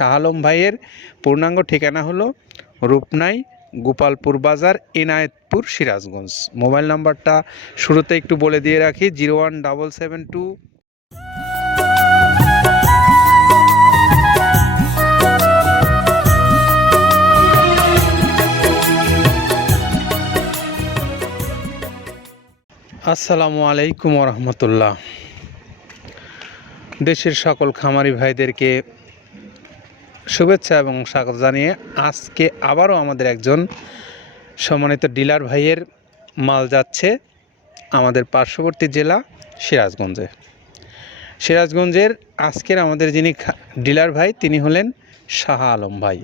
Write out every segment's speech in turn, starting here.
শাহ আলম ভাইয়ের পূর্ণাঙ্গ ঠিকানা হলো রূপনাই গোপালপুর বাজার, এনায়েতপুর, সিরাজগঞ্জ। মোবাইল নাম্বারটা শুরুতে একটু বলে দিয়ে রাখি, zero one double seven two. আসসালামু আলাইকুম রহমতুল্লাহ। দেশের সকল খামারি ভাইদেরকে শুভেচ্ছা এবং স্বাগত জানিয়ে আজকে আবারও আমাদের একজন সম্মানিত ডিলার ভাইয়ের মাল যাচ্ছে আমাদের পার্শ্ববর্তী জেলা সিরাজগঞ্জে। সিরাজগঞ্জের আজকের আমাদের যিনি ডিলার ভাই, তিনি হলেন শাহ আলম ভাই।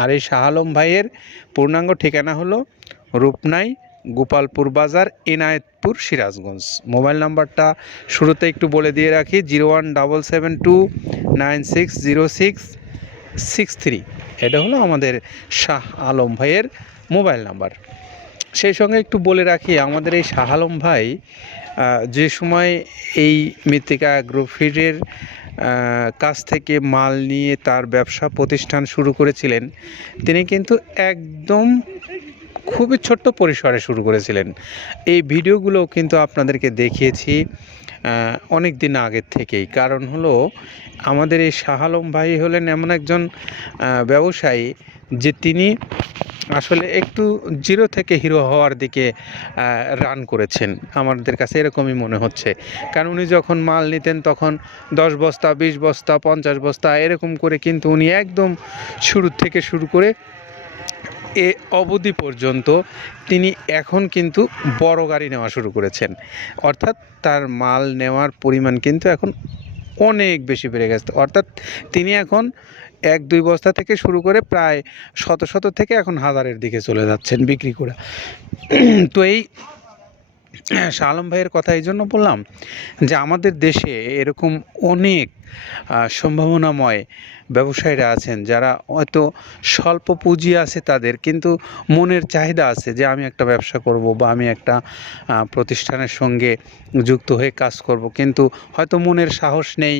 আর এই শাহ আলম ভাইয়ের পূর্ণাঙ্গ ঠিকানা হলো রূপনাই গোপালপুর বাজার, এনায়েতপুর সিরাজগঞ্জ। মোবাইল নাম্বারটা শুরুতে একটু বলে দিয়ে রাখি, zero one double seven two nine six zero six six three এটা হলো আমাদের শাহ আলম ভাইয়ের মোবাইল নাম্বার। সেই সঙ্গে একটু বলে রাখি, আমাদের এই শাহ আলম ভাই যে সময় এই মৃত্তিকা অ্যাগ্রোফিডের কাছ থেকে মাল নিয়ে তার ব্যবসা প্রতিষ্ঠান শুরু করেছিলেন, তিনি কিন্তু একদম খুবই ছোট্ট পরিসরে শুরু করেছিলেন। এই ভিডিওগুলো কিন্তু আপনাদেরকে দেখিয়েছি অনেক দিন আগের থেকেই। কারণ হলো, আমাদের এই শাহালম ভাই হলেন এমন একজন ব্যবসায়ী যে তিনি আসলে একটু জিরো থেকে হিরো হওয়ার দিকে রান করেছেন। আমাদের কাছে এরকমই মনে হচ্ছে। কারণ উনি যখন মাল নিতেন তখন দশ বস্তা, বিশ বস্তা, পঞ্চাশ বস্তা, এরকম করে কিন্তু উনি একদম শুরু থেকে শুরু করে এ অবধি পর্যন্ত তিনি এখন কিন্তু বড় গাড়ি নেওয়া শুরু করেছেন। অর্থাৎ তার মাল নেওয়ার পরিমাণ কিন্তু এখন অনেক বেশি বেড়ে গেছে। অর্থাৎ তিনি এখন এক দুই বস্তা থেকে শুরু করে প্রায় শত শত থেকে এখন হাজারের দিকে চলে যাচ্ছেন বিক্রি করে। তো এই শাহ আলম ভাইয়ের কথা এই জন্য বললাম যে আমাদের দেশে এরকম অনেক সম্ভাবনাময় ব্যবসায়ীরা আছেন, যারা হয়তো স্বল্প পুঁজি আছে তাদের, কিন্তু মনের চাহিদা আছে যে আমি একটা ব্যবসা করব বা আমি একটা প্রতিষ্ঠানের সঙ্গে যুক্ত হয়ে কাজ করব। কিন্তু হয়তো মনের সাহস নেই,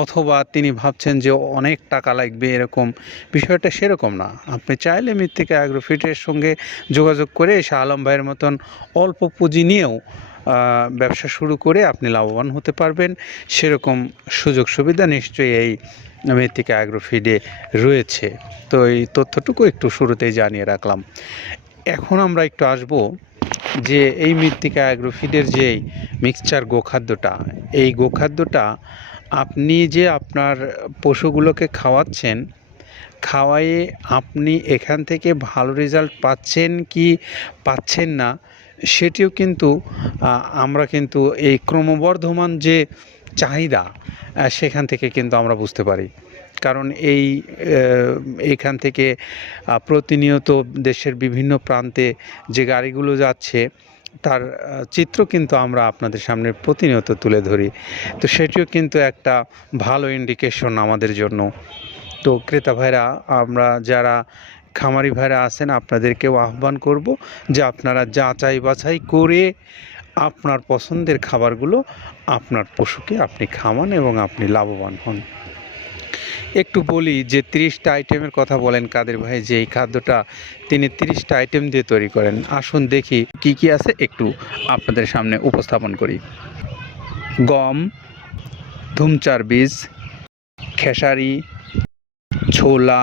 অথবা তিনি ভাবছেন যে অনেক টাকা লাগবে এরকম। বিষয়টা সেরকম না। আপনি চাইলে মৃত্তিকা অ্যাগ্রোফিটের সঙ্গে যোগাযোগ করে শাহ আলম ভাইয়ের মতন অল্প পুঁজি নিয়েও ব্যবসা শুরু করে আপনি লাভবান হতে পারবেন। সেরকম সুযোগ সুবিধা নিশ্চয়ই এই মৃত্তিকা অ্যাগ্রোফিডে রয়েছে। তো এই তথ্যটুকু একটু শুরুতেই জানিয়ে রাখলাম। এখন আমরা একটু আসব যে এই মৃত্তিকা অ্যাগ্রোফিডের যে মিক্সচার গোখাদ্যটা, এই গোখাদ্যটা আপনি যে আপনার পশুগুলোকে খাওয়াচ্ছেন খাওয়াইয়ে আপনি এখান থেকে ভালো রেজাল্ট পাচ্ছেন কি পাচ্ছেন না সেটিও কিন্তু আমরা কিন্তু এই ক্রমবর্ধমান যে চাহিদা সেখান থেকে কিন্তু আমরা বুঝতে পারি। কারণ এই এখান থেকে প্রতিনিয়ত দেশের বিভিন্ন প্রান্তে যে গাড়িগুলো যাচ্ছে, তার চিত্র কিন্তু আমরা আপনাদের সামনে প্রতিনিয়ত তুলে ধরি। তো সেটিও কিন্তু একটা ভালো ইন্ডিকেশন আমাদের জন্য। তো ক্রেতা ভাইরা, আমরা যারা খামারি ভাইরা আছেন, আপনাদেরকেও আহ্বান করব যে আপনারা যাচাই বাছাই করে আপনার পছন্দের খাবারগুলো আপনার পশুকে আপনি খাওয়ান এবং আপনি লাভবান হন। একটু বলি যে তিরিশটা আইটেমের কথা বলেন কাদের ভাই, যে এই খাদ্যটা তিনি তিরিশটা আইটেম দিয়ে তৈরি করেন। আসুন দেখি কি কি আছে, একটু আপনাদের সামনে উপস্থাপন করি। গম, ধুমচার বীজ, খেসারি, ছোলা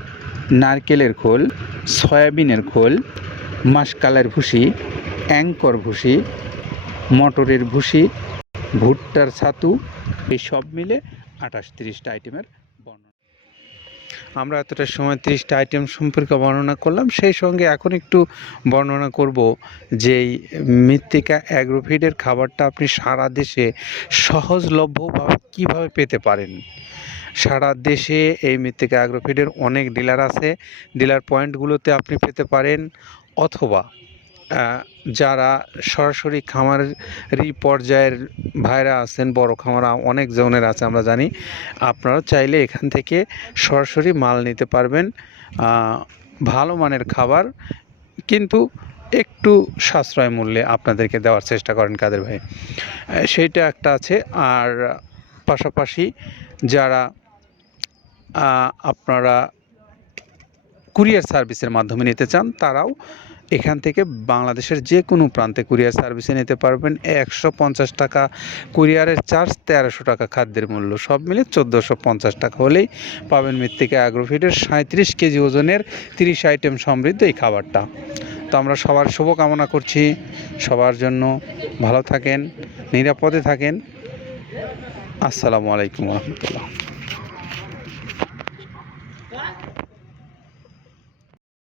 নারকেলের খোল, সয়াবিনের খোল, মাসকালের ভুসি, অ্যাঙ্কর ভুসি, মটরের ভুসি, ভুট্টার ছাতু, এই সব মিলে আঠাশ তিরিশটা আইটেমের বর্ণনা। আমরা এতটা সময় তিরিশটা আইটেম সম্পর্কে বর্ণনা করলাম, সেই সঙ্গে এখন একটু বর্ণনা করব যে মৃত্তিকা অ্যাগ্রোফিডের খাবারটা আপনি সারা দেশে সহজলভ্যভাবে কীভাবে পেতে পারেন। সারা দেশে এই মৃত্তিকা অ্যাগ্রোফিডের অনেক ডিলার আছে। ডিলার পয়েন্টগুলোতে আপনি পেতে পারেন অথবা যারা সরাসরি খামারি পর্যায়ের ভাইরা আছেন, বড় খামার অনেক জনের আছে, আমরা জানি, আপনারা চাইলে এখান থেকে সরাসরি মাল নিতে পারবেন। ভালো মানের খাবার, কিন্তু একটু সাশ্রয় মূল্যে আপনাদেরকে দেওয়ার চেষ্টা করেন কাদের ভাই। সেইটা একটা আছে। আর পাশাপাশি যারা আপনারা কুরিয়ার সার্ভিসের মাধ্যমে নিতে চান, তারাও এখান থেকে বাংলাদেশের যে কোনো প্রান্তে কুরিয়ার সার্ভিসে নিতে পারবেন। একশো পঞ্চাশ টাকা কুরিয়ারের চার্জ, তেরোশো টাকা খাদ্যের মূল্য, সব মিলে চোদ্দোশো পঞ্চাশ টাকা হলেই পাবেন মৃত্তিকা অ্যাগ্রোফিডের সাঁত্রিশ কেজি ওজনের তিরিশ আইটেম সমৃদ্ধ এই খাবারটা। তো আমরা সবার শুভকামনা করছি, সবার জন্য ভালো থাকেন, নিরাপদে থাকেন। আসসালামু আলাইকুম রহমতুল্লাহ।